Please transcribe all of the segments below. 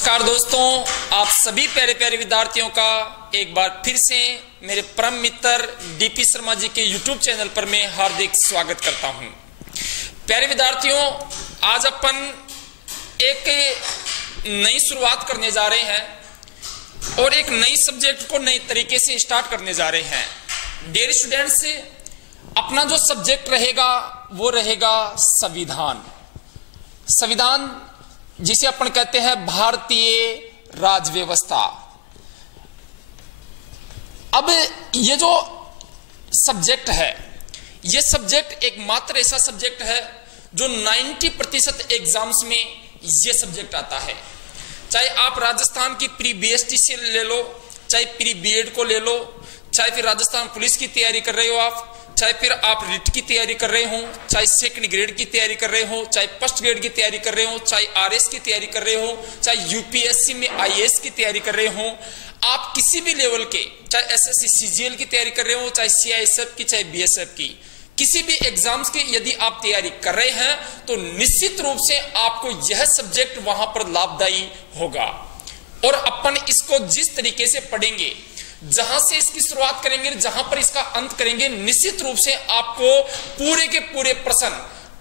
नमस्कार दोस्तों, आप सभी प्यारे प्यारे विद्यार्थियों का एक बार फिर से मेरे परम मित्र डीपी शर्मा जी के YouTube चैनल पर मैं हार्दिक स्वागत करता हूं। प्यारे विद्यार्थियों, आज अपन एक नई शुरुआत करने जा रहे हैं और एक नई सब्जेक्ट को नए तरीके से स्टार्ट करने जा रहे हैं। डियर स्टूडेंट्स, अपना जो सब्जेक्ट रहेगा वो रहेगा संविधान। संविधान जिसे अपन कहते हैं भारतीय राज व्यवस्था। अब ये जो सब्जेक्ट है, ये सब्जेक्ट एकमात्र ऐसा सब्जेक्ट है जो 90% एग्जाम्स में ये सब्जेक्ट आता है। चाहे आप राजस्थान की प्री बीएसटी से ले लो, चाहे प्री बीएड को ले लो, चाहे फिर राजस्थान पुलिस की तैयारी कर रहे हो आप, चाहे फिर आप रिट की तैयारी कर रहे हो, चाहे सेकंड ग्रेड की तैयारी कर रहे हो, चाहे फर्स्ट ग्रेड की तैयारी कर रहे हो, चाहे आरएस की तैयारी कर रहे हो, चाहे यूपीएससी में आईएएस की तैयारी कर रहे हो, आप किसी भी लेवल के, चाहे एसएससी सीजीएल की तैयारी कर रहे हो, चाहे सीआईएसएफ की, चाहे बीएसएफ की, किसी भी एग्जाम्स की यदि आप तैयारी कर रहे हैं तो निश्चित रूप से आपको यह सब्जेक्ट वहां पर लाभदायी होगा। और अपन इसको जिस तरीके से पढ़ेंगे, जहां से इसकी शुरुआत करेंगे, जहां पर इसका अंत करेंगे, निश्चित रूप से आपको पूरे के पूरे प्रश्न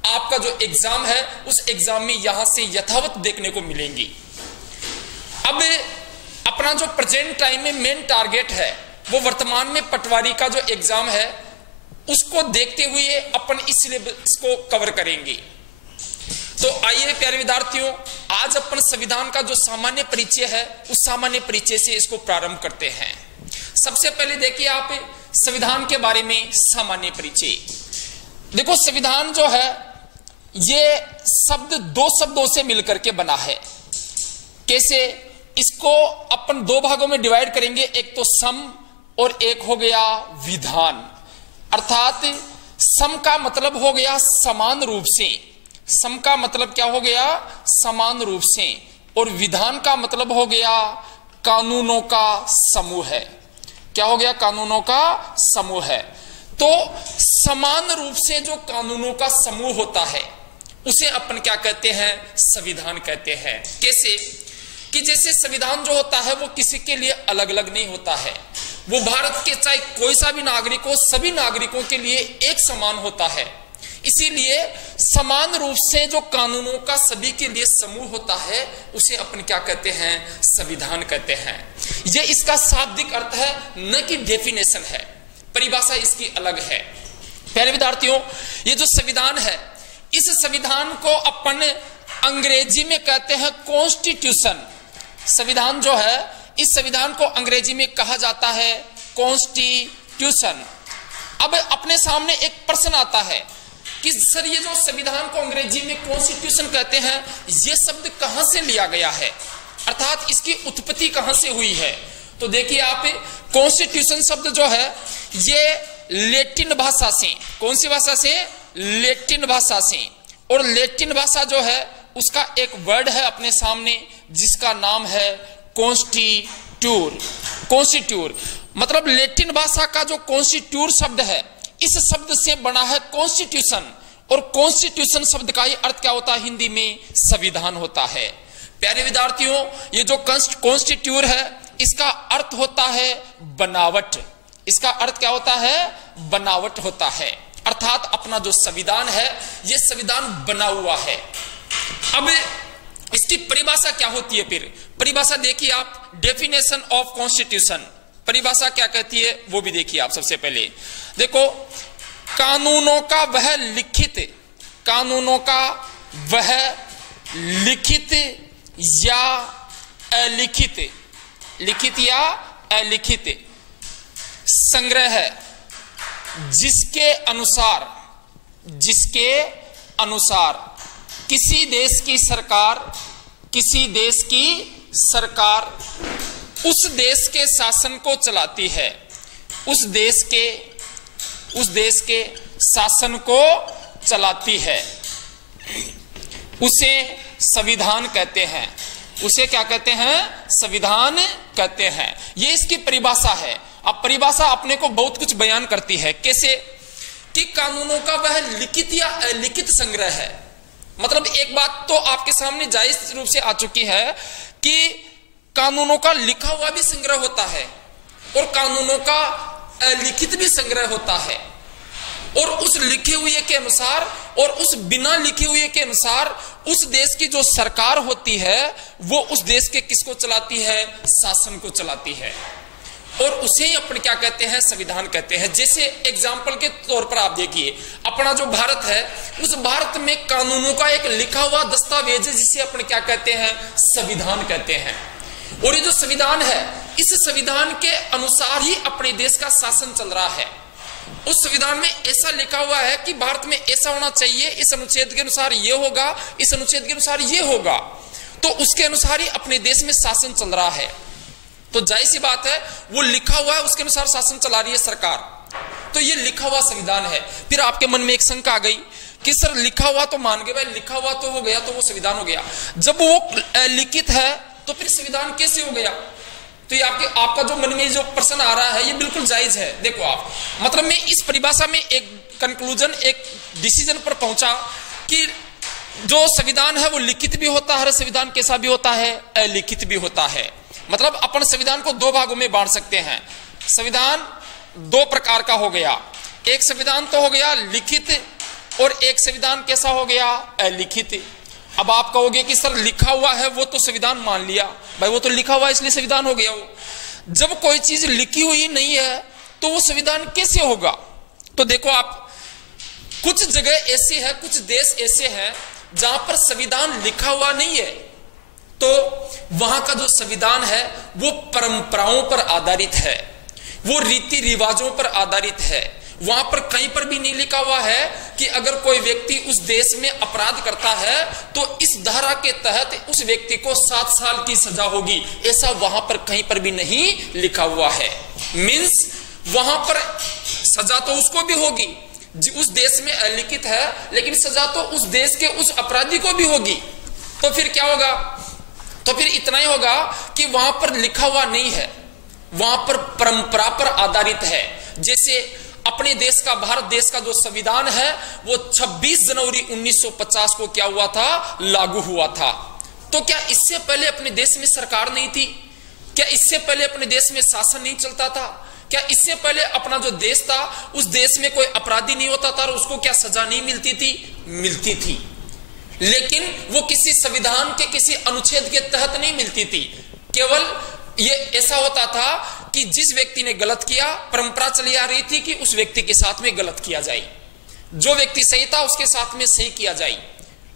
आपका जो एग्जाम है उस एग्जाम में यहां से यथावत देखने को मिलेंगी। अब अपना जो प्रेजेंट टाइम में मेन टारगेट है वो वर्तमान में पटवारी का जो एग्जाम है उसको देखते हुए अपन इस सिलेबस को कवर करेंगे। तो आइए प्यारे विद्यार्थियों, आज अपन संविधान का जो सामान्य परिचय है उस सामान्य परिचय से इसको प्रारंभ करते हैं। सबसे पहले देखिए आप संविधान के बारे में सामान्य परिचय। देखो, संविधान जो है ये शब्द दो शब्दों से मिलकर के बना है। कैसे? इसको अपन दो भागों में डिवाइड करेंगे, एक तो सम और एक हो गया विधान। अर्थात सम का मतलब हो गया समान रूप से, सम का मतलब क्या हो गया? समान रूप से। और विधान का मतलब हो गया कानूनों का समूह है। क्या हो गया? कानूनों का समूह है। तो समान रूप से जो कानूनों का समूह होता है उसे अपन क्या कहते हैं? संविधान कहते हैं। कैसे? कि जैसे संविधान जो होता है वो किसी के लिए अलग अलग नहीं होता है, वो भारत के चाहे कोई सा भी नागरिक हो, सभी नागरिकों के लिए एक समान होता है। इसीलिए समान रूप से जो कानूनों का सभी के लिए समूह होता है उसे अपन क्या कहते हैं? संविधान कहते हैं। ये इसका शाब्दिक अर्थ है, न कि डेफिनेशन है, परिभाषा इसकी अलग है। प्यारे विद्यार्थियों, ये जो संविधान है, इस संविधान को अपन अंग्रेजी में कहते हैं कॉन्स्टिट्यूशन। संविधान जो है, इस संविधान को अंग्रेजी में कहा जाता है कॉन्स्टिट्यूशन। अब अपने सामने एक प्रश्न आता है कि सर ये जो संविधान को अंग्रेजी में कॉन्स्टिट्यूशन कहते हैं, ये शब्द कहां से लिया गया है, अर्थात इसकी उत्पत्ति कहां से हुई है? तो देखिए आप, कॉन्स्टिट्यूशन शब्द जो है ये लैटिन भाषा से, कौन सी भाषा से? लैटिन भाषा से। और लैटिन भाषा जो है उसका एक वर्ड है अपने सामने जिसका नाम है कॉन्स्टिट्यूर। कॉन्स्टिट्यूर मतलब लैटिन भाषा का जो कॉन्स्टिट्यूर शब्द है, इस शब्द से बना है कॉन्स्टिट्यूशन। और कॉन्स्टिट्यूशन शब्द का ही अर्थ क्या होता है? हिंदी में संविधान होता है। प्यारे विद्यार्थियों, ये जो कॉन्स्टिट्यूर है इसका अर्थ होता है बनावट। इसका अर्थ क्या होता है? बनावट होता है। अर्थात अपना जो संविधान है ये संविधान बना हुआ है। अब इसकी परिभाषा क्या होती है? फिर परिभाषा देखिए आप, डेफिनेशन ऑफ कॉन्स्टिट्यूशन, परिभाषा क्या कहती है वो भी देखिए आप। सबसे पहले देखो, कानूनों का वह लिखित, कानूनों का वह लिखित या अलिखित, लिखित या अलिखित संग्रह है जिसके अनुसार किसी देश की सरकार उस देश के शासन को चलाती है, उस देश के शासन को चलाती है, उसे संविधान कहते हैं। उसे क्या कहते हैं? संविधान कहते हैं। ये इसकी परिभाषा है। अब परिभाषा अपने को बहुत कुछ बयान करती है। कैसे? कि कानूनों का वह लिखित या अलिखित संग्रह है। मतलब एक बात तो आपके सामने जायज रूप से आ चुकी है कि कानूनों का लिखा हुआ भी संग्रह होता है और कानूनों का लिखित भी संग्रह होता है, और उस लिखे हुए के अनुसार और उस बिना लिखे हुए के अनुसार उस देश की जो सरकार होती है वो उस देश के किसको चलाती है? शासन को चलाती है, और उसे ही अपन क्या कहते हैं? संविधान कहते हैं। जैसे एग्जाम्पल के तौर पर आप देखिए, अपना जो भारत है उस भारत में कानूनों का एक लिखा हुआ दस्तावेज है जिसे अपन क्या कहते हैं? संविधान कहते हैं। और ये जो संविधान है, इस संविधान के अनुसार ही अपने देश का शासन चल रहा है। उस संविधान में ऐसा लिखा हुआ है कि भारत में ऐसा होना चाहिए, इस अनुच्छेद के अनुसार ये होगा, इस अनुच्छेद के अनुसार ये होगा, तो उसके अनुसार ही अपने देश में शासन चल रहा है। तो जाहिर सी बात है, वो लिखा हुआ है, उसके अनुसार शासन चला रही है सरकार, तो ये लिखा हुआ संविधान है। फिर आपके मन में एक शंका आ गई कि सर लिखा हुआ तो मान गए भाई, लिखा हुआ तो हो गया, तो वो संविधान हो गया, जब वो लिखित है तो फिर संविधान कैसे हो गया? तो ये आपका जो मन में जो प्रश्न आ रहा है ये बिल्कुल जायज है। देखो आप, मतलब मैं इस परिभाषा में एक कंक्लूजन, एक डिसीजन पर पहुंचा कि जो संविधान है वो लिखित भी होता है, संविधान कैसा भी होता है? अलिखित भी होता है। मतलब अपन संविधान को दो भागों में बांट सकते हैं। संविधान दो प्रकार का हो गया, एक संविधान तो हो गया लिखित और एक संविधान कैसा हो गया? अलिखित। अब आप कहोगे कि सर लिखा हुआ है वो तो संविधान मान लिया, भाई वो तो लिखा हुआ है इसलिए संविधान हो गया। वो जब कोई चीज लिखी हुई नहीं है तो वो संविधान कैसे होगा? तो देखो आप, कुछ जगह ऐसे है, कुछ देश ऐसे हैं जहां पर संविधान लिखा हुआ नहीं है, तो वहां का जो संविधान है वो परंपराओं पर आधारित है, वो रीति रिवाजों पर आधारित है। वहां पर कहीं पर भी नहीं लिखा हुआ है कि अगर कोई व्यक्ति उस देश में अपराध करता है तो इस धारा के तहत उस व्यक्ति को 7 साल की सजा होगी, ऐसा वहां पर कहीं पर भी नहीं लिखा हुआ है। मींस वहां पर सजा तो उसको भी होगी, उस देश में अलिखित है, लेकिन सजा तो उस देश के उस अपराधी को भी होगी। तो फिर क्या होगा? तो फिर इतना ही होगा कि वहां पर लिखा हुआ नहीं है, वहां पर परंपरा पर आधारित है। जैसे अपने देश का, भारत देश का जो संविधान है वो 26 जनवरी 1950 को क्या हुआ था? लागू हुआ था। तो क्या इससे पहले अपने देश में सरकार नहीं थी? क्या इससे पहले अपने देश में शासन नहीं चलता था? क्या इससे पहले अपना जो देश था उस देश में कोई अपराधी नहीं होता था और उसको क्या सजा नहीं मिलती थी? मिलती थी, लेकिन वो किसी संविधान के किसी अनुच्छेद के तहत नहीं मिलती थी। केवल ये ऐसा होता था कि जिस व्यक्ति ने गलत किया, परंपरा चली आ रही थी कि उस व्यक्ति के साथ में गलत किया जाए, जो व्यक्ति सही था उसके साथ में सही किया जाए।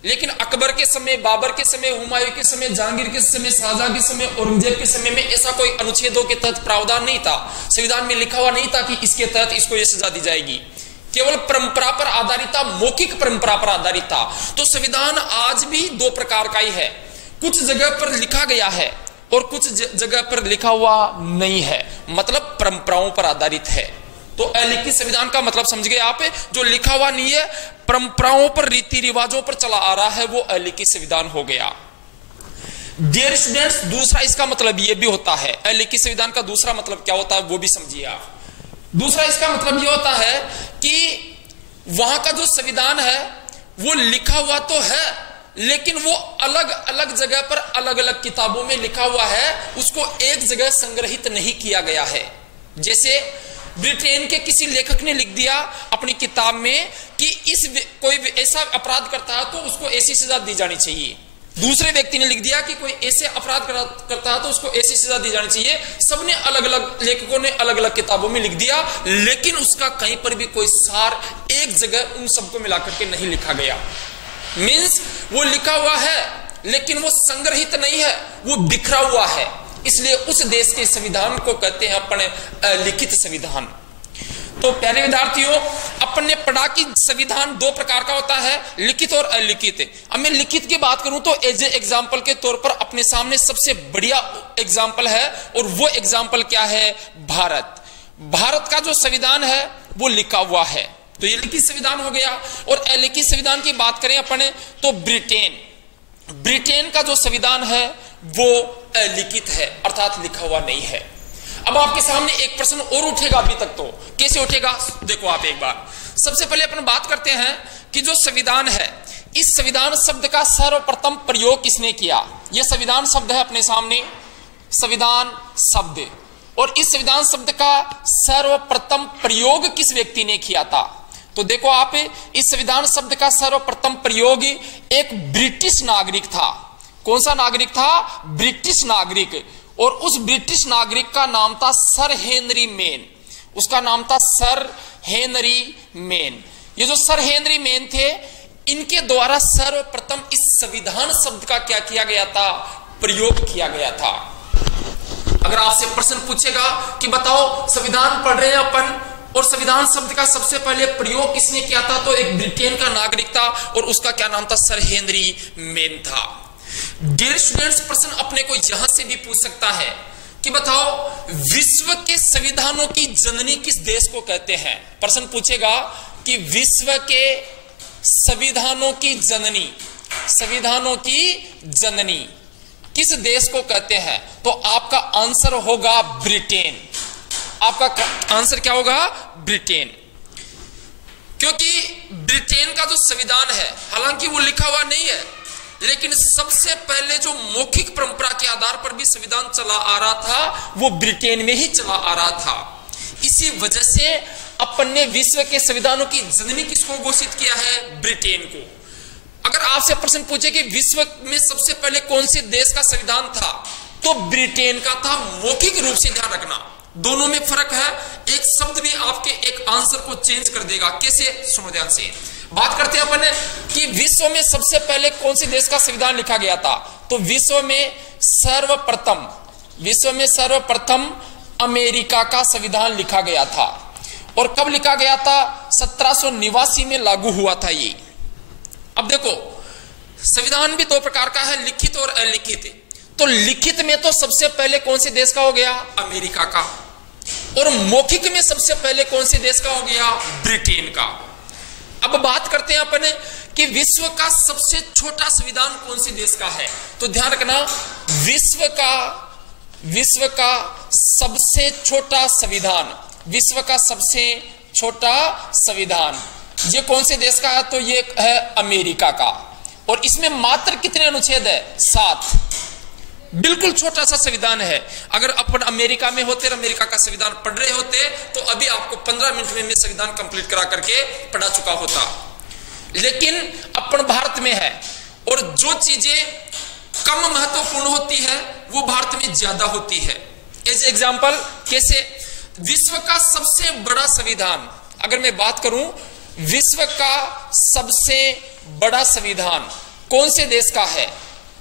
लेकिन अकबर के समय, बाबर के समय, हुमायूं के समय, जहांगीर के समय, शाहजहां के समय, औरंगजेब के समय में ऐसा कोई अनुच्छेदों के तहत प्रावधान नहीं था, संविधान में लिखा हुआ नहीं था कि इसके तहत इसको ये सजा दी जाएगी। केवल परंपरा पर आधारित था, मौखिक परंपरा पर आधारित था। तो संविधान आज भी दो प्रकार का ही है, कुछ जगह पर लिखा गया है और कुछ जगह पर लिखा हुआ नहीं है, मतलब परंपराओं पर आधारित है। तो अलिखित संविधान का मतलब समझ गए आप, जो लिखा हुआ नहीं है, परंपराओं पर, रीति रिवाजों पर चला आ रहा है, वो अलिखित संविधान हो गया। डियर स्टूडेंट्स, दूसरा इसका मतलब ये भी होता है, अलिखित संविधान का दूसरा मतलब क्या होता है वो भी समझिए आप। दूसरा इसका मतलब ये होता है कि वहां का जो संविधान है वो लिखा हुआ तो है, लेकिन वो अलग अलग जगह पर अलग अलग किताबों में लिखा हुआ है, उसको एक जगह संग्रहित नहीं किया गया है। जैसे ब्रिटेन के किसी लेखक ने लिख दिया अपनी किताब में कि कोई ऐसा अपराध करता है तो उसको ऐसी सजा दी जानी चाहिए। दूसरे व्यक्ति ने लिख दिया कि कोई ऐसे अपराध करता है तो उसको ऐसी सजा दी जानी चाहिए। सबने अलग अलग, लेखकों ने अलग अलग किताबों में लिख दिया, लेकिन उसका कहीं पर भी कोई सार एक जगह उन सबको मिलाकर के नहीं लिखा गया। मीन्स वो लिखा हुआ है लेकिन वो संग्रहित नहीं है, वो बिखरा हुआ है। इसलिए उस देश के संविधान को कहते हैं अपने अलिखित संविधान। तो प्यारे विद्यार्थियों, अपन ने पढ़ा कि संविधान दो प्रकार का होता है, लिखित और अलिखित। अब मैं लिखित की बात करूं तो एज ए एग्जाम्पल के तौर पर अपने सामने सबसे बढ़िया एग्जाम्पल है, और वो एग्जाम्पल क्या है? भारत। भारत का जो संविधान है वो लिखा हुआ है, तो ये लिखित संविधान हो गया। और अलिखित संविधान की बात करें अपन तो ब्रिटेन का जो संविधान है वो अलिखित है, अर्थात लिखा हुआ नहीं है। अब आपके सामने एक प्रश्न और उठेगा, अभी तक तो कैसे उठेगा? देखो आप एक बार, सबसे पहले अपन बात करते हैं कि जो संविधान है इस संविधान शब्द का सर्वप्रथम प्रयोग किसने किया? यह संविधान शब्द है अपने सामने, संविधान शब्द, और इस संविधान शब्द का सर्वप्रथम प्रयोग किस व्यक्ति ने किया था? तो देखो आप, इस संविधान शब्द का सर्वप्रथम प्रयोग एक ब्रिटिश नागरिक था। कौन सा नागरिक था? ब्रिटिश नागरिक। और उस ब्रिटिश नागरिक का नाम था सर हेनरी मेन। उसका नाम था सर हेनरी मेन। ये जो सर हेनरी मेन थे, इनके द्वारा सर्वप्रथम इस संविधान शब्द का क्या किया गया था? प्रयोग किया गया था। अगर आपसे प्रश्न पूछेगा कि बताओ संविधान पढ़ रहे हैं अपन, और संविधान शब्द का सबसे पहले प्रयोग किसने किया था? तो एक ब्रिटेन का नागरिक था, और उसका क्या नाम था? सर हेनरी मेन था। डियर स्टूडेंट्स, प्रश्न अपने को यहां से भी पूछ सकता है कि बताओ विश्व के संविधानों की जननी किस देश को कहते हैं? प्रश्न पूछेगा कि विश्व के संविधानों की जननी, संविधानों की जननी किस देश को कहते हैं? तो आपका आंसर होगा ब्रिटेन। आपका आंसर क्या होगा? ब्रिटेन। क्योंकि ब्रिटेन का जो संविधान है, हालांकि वो लिखा हुआ नहीं है, लेकिन सबसे पहले जो मौखिक परंपरा के आधार पर भी संविधान चला आ रहा था, वो ब्रिटेन में ही चला आ रहा था। इसी वजह से अपन ने विश्व के संविधानों की जननी किसको घोषित किया है? ब्रिटेन को। अगर आपसे प्रश्न पूछे कि विश्व में सबसे पहले कौन से देश का संविधान था, तो ब्रिटेन का था। मौखिक रूप से ध्यान रखना, दोनों में फर्क है। एक शब्द भी आपके एक आंसर को चेंज कर देगा। कैसे? सुनो ध्यान से। बात करते हैं अपन कि विश्व में सबसे पहले कौन से देश का संविधान लिखा गया था? तो विश्व में सर्वप्रथम अमेरिका का संविधान लिखा गया था। और कब लिखा गया था? 1789 में लागू हुआ था ये। अब देखो, संविधान भी दो प्रकार का है, लिखित और अलिखित। तो लिखित में तो सबसे पहले कौन से देश का हो गया? अमेरिका का। और मौखिक में सबसे पहले कौन से देश का हो गया? ब्रिटेन का। अब बात करते हैं अपन कि विश्व का सबसे छोटा संविधान कौन से देश का है? तो ध्यान रखना, विश्व का सबसे छोटा संविधान, विश्व का सबसे छोटा संविधान ये कौन से देश का है? तो ये है अमेरिका का। और इसमें मात्र कितने अनुच्छेद है? 7। बिल्कुल छोटा सा संविधान है। अगर अपन अमेरिका में होते और अमेरिका का संविधान पढ़ रहे होते, तो अभी आपको 15 मिनट में संविधान कंप्लीट करा करके पढ़ा चुका होता। लेकिन अपन भारत में है, और जो चीजें कम महत्वपूर्ण होती है वो भारत में ज्यादा होती है। एज एग्जांपल, कैसे? विश्व का सबसे बड़ा संविधान, अगर मैं बात करूं विश्व का सबसे बड़ा संविधान कौन से देश का है,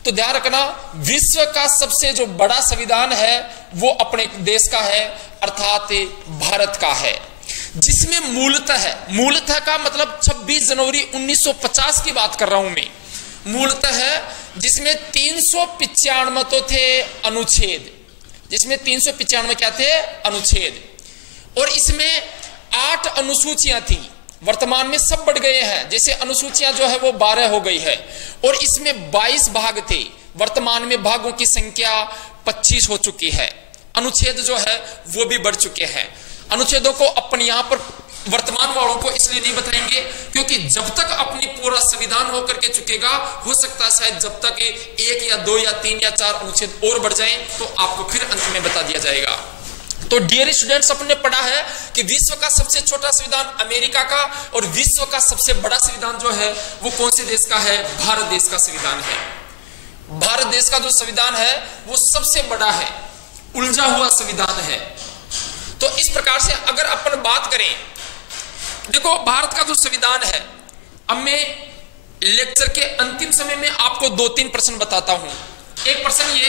तो ध्यान रखना, विश्व का सबसे जो बड़ा संविधान है वो अपने देश का है, अर्थात भारत का है। जिसमें मूलतः का मतलब 26 जनवरी 1950 की बात कर रहा हूं मैं। मूलतः है जिसमें 395 तो थे अनुच्छेद, जिसमें 395 क्या थे? अनुच्छेद। और इसमें 8 अनुसूचियां थी। वर्तमान में सब बढ़ गए हैं, जैसे अनुसूचियां जो है वो 12 हो गई है। और इसमें 22 भाग थे। वर्तमान में भागों की संख्या 25 हो चुकी है। अनुच्छेद जो है वो भी बढ़ चुके हैं। अनुच्छेदों को अपन यहां पर वर्तमान वालों को इसलिए नहीं बताएंगे क्योंकि जब तक अपनी पूरा संविधान होकर के चुकेगा, हो सकता है शायद जब तक 1 या 2 या 3 या 4 अनुच्छेद और बढ़ जाएं, तो आपको फिर अंत में बता दिया जाएगा। तो डियर स्टूडेंट्स, अपन ने पढ़ा है कि विश्व का सबसे छोटा संविधान अमेरिका का, और विश्व का सबसे बड़ा संविधान जो है वो कौन से देश का है? भारत देश का संविधान है। भारत देश का जो संविधान है वो सबसे बड़ा है, उलझा हुआ संविधान है। तो इस प्रकार से अगर अपन बात करें, देखो भारत का जो संविधान है, अब मैं लेक्चर के अंतिम समय में आपको 2-3 प्रश्न बताता हूं। एक प्रश्न ये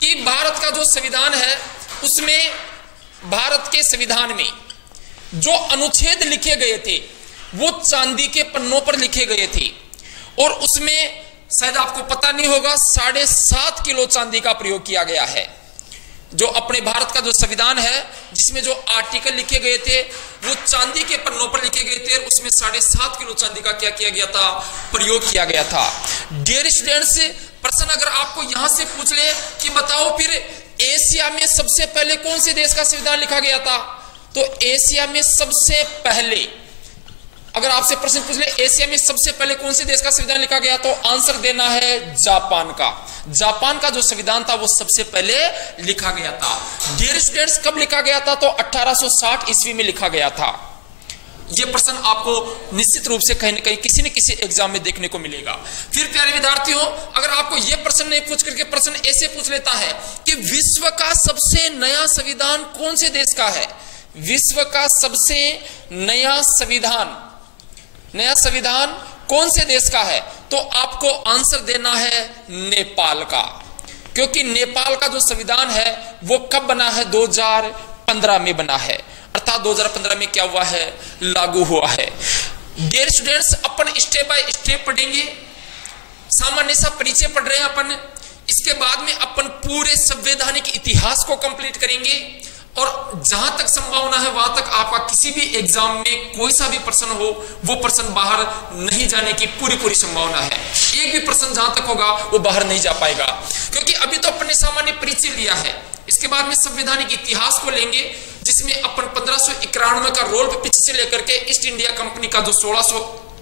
कि भारत का जो संविधान है उसमें, भारत के संविधान में जो अनुच्छेद लिखे गए थे वो चांदी के पन्नों पर लिखे गए थे, और उसमें शायद आपको पता नहीं होगा 7.5 किलो चांदी का प्रयोग किया गया है। जो अपने भारत का जो संविधान है जिसमें जो आर्टिकल लिखे गए थे वो चांदी के पन्नों पर लिखे गए थे, उसमें 7.5 किलो चांदी का क्या किया गया था? प्रयोग किया गया था। डियर स्टूडेंट्स, प्रश्न अगर आपको यहां से पूछ ले कि बताओ फिर एशिया में सबसे पहले कौन से देश का संविधान लिखा गया था, तो एशिया में सबसे पहले अगर आपसे प्रश्न पूछ ले एशिया में सबसे पहले कौन से देश का संविधान लिखा गया, तो आंसर देना है जापान का। जापान का जो संविधान था वो सबसे पहले लिखा गया था। डियर स्टूडेंट्स, कब लिखा गया था, तो 1860 ईस्वी में लिखा गया था। यह प्रश्न आपको निश्चित रूप से कहीं न कहीं किसी न किसी एग्जाम में देखने को मिलेगा। फिर प्यारे विद्यार्थियों, अगर आपको यह प्रश्न नहीं पूछ करके प्रश्न ऐसे पूछ लेता है कि विश्व का सबसे नया संविधान कौन से देश का है, विश्व का सबसे नया संविधान कौन से देश का है, तो आपको आंसर देना है नेपाल का। क्योंकि नेपाल का जो संविधान है वो कब बना है, 2015 में बना है, अर्थात 2015 में क्या हुआ है, लागू हुआ है। डियर स्टूडेंट्स, अपन स्टेप बाय स्टेप पढ़ेंगे। सामान्य सा परिचय पढ़ रहे हैं अपन, इसके बाद में अपन पूरे संवैधानिक इतिहास को कंप्लीट करेंगे और जहां तक संभावना है वहां तक आपका किसी भी एग्जाम में कोई सा भी प्रश्न हो वो प्रश्न बाहर नहीं जाने की पूरी संभावना है। एक भी प्रश्न जहां तक होगा वो बाहर नहीं जा पाएगा, क्योंकि अभी तो अपन ने सामान्य परिचय लिया है। इसके बाद में संवैधानिक इतिहास को लेंगे, जिसमें अपन 1591 का रोल पिच से लेकर के ईस्ट इंडिया कंपनी का जो 1600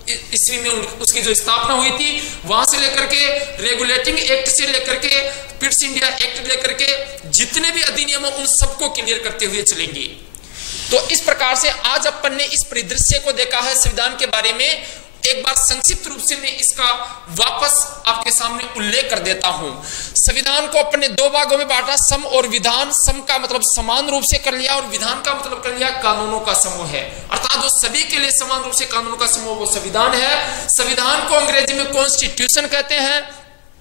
ईस्वी में उसकी जो स्थापना हुई थी वहां से लेकर के रेगुलेटिंग एक्ट से लेकर के पिट्स इंडिया एक्ट लेकर के जितने भी अधिनियम हो उन सबको क्लियर करते हुए चलेंगे। तो इस प्रकार से आज अपन ने इस परिदृश्य को देखा है संविधान के बारे में। एक बार संक्षिप्त रूप से मैं इसका वापस आपके सामने उल्लेख कर देता हूं। संविधान को अपने दो भागों में बांटा, सम और विधान। सम का मतलब समान रूप से कर लिया और विधान का मतलब कर लिया कानूनों का समूह है, अर्थात जो सभी के लिए समान रूप से कानूनों का समूह वो संविधान है। संविधान को अंग्रेजी में कॉन्स्टिट्यूशन कहते हैं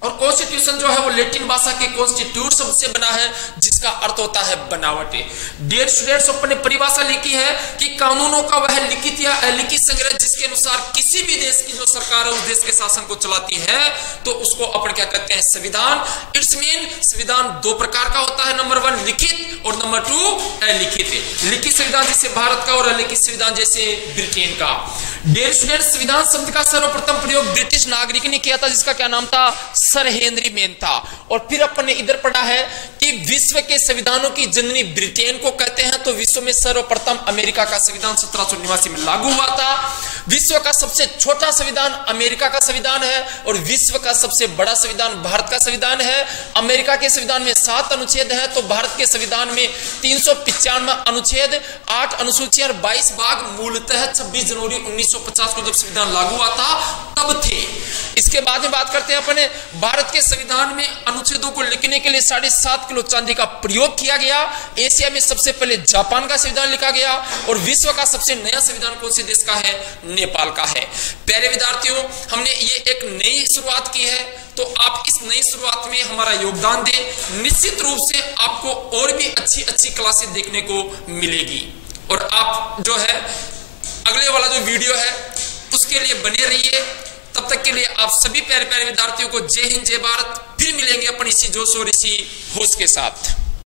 और कॉन्स्टिट्यूशन जो है वो लैटिन भाषा के कॉन्स्टिट्यूट शब्द से बना है, जिसका अर्थ होता है बनावट। डियर स्टूडेंट्स, अपन ने परिभाषा लिखी है कि कानूनों का वह लिखित या अलिखित संग्रह जिसके अनुसार किसी भी देश की जो सरकार है उस देश के शासन को चलाती है, तो उसको अपन क्या कहते हैं, संविधान। इट्स मीन संविधान दो प्रकार का होता है, नंबर 1 लिखित और नंबर 2 अलिखित। लिखित संविधान जैसे भारत का और अलिखित संविधान जैसे ब्रिटेन का। डियर स्टूडेंट्स, संविधान शब्द का सर्वप्रथम प्रयोग ब्रिटिश नागरिक ने किया था, जिसका क्या नाम था, सर हेनरी मेन था। और फिर अपन ने इधर पढ़ा है कि विश्व के संविधानों की जननी ब्रिटेन को कहते हैं, तो विश्व में सर्वप्रथम अमेरिका का संविधान 1789 में लागू हुआ था। विश्व का सबसे छोटा संविधान अमेरिका का संविधान है और विश्व का सबसे बड़ा संविधान भारत का संविधान है। अमेरिका के संविधान में 7 अनुच्छेद है, तो भारत के संविधान में 395 अनुच्छेद, 8 अनुसूचियां और 22 भाग मूलतः 26 जनवरी 1950 को जब संविधान लागू हुआ था तब थे। इसके बाद में बात करते हैं अपने भारत के संविधान में अनुच्छेदों को लिखने के लिए 7.5 किलो चांदी का प्रयोग किया गया। एशिया में सबसे पहले जापान का संविधान लिखा गया और विश्व का सबसे नया संविधान कौन से देश का है, नेपाल का है। प्यारे विद्यार्थियों, हमने ये एक नई शुरुआत की है, तो आप इस नई शुरुआत में हमारा योगदान दें। निश्चित रूप से आपको और भी अच्छी क्लासेस देखने को मिलेगी और आप जो है अगले वाला जो वीडियो है उसके लिए बने रहिए। तब तक के लिए आप सभी प्यारे प्यारे विद्यार्थियों को जय हिंद जय भारत। फिर मिलेंगे अपन इसी जोश और इसी होश के साथ।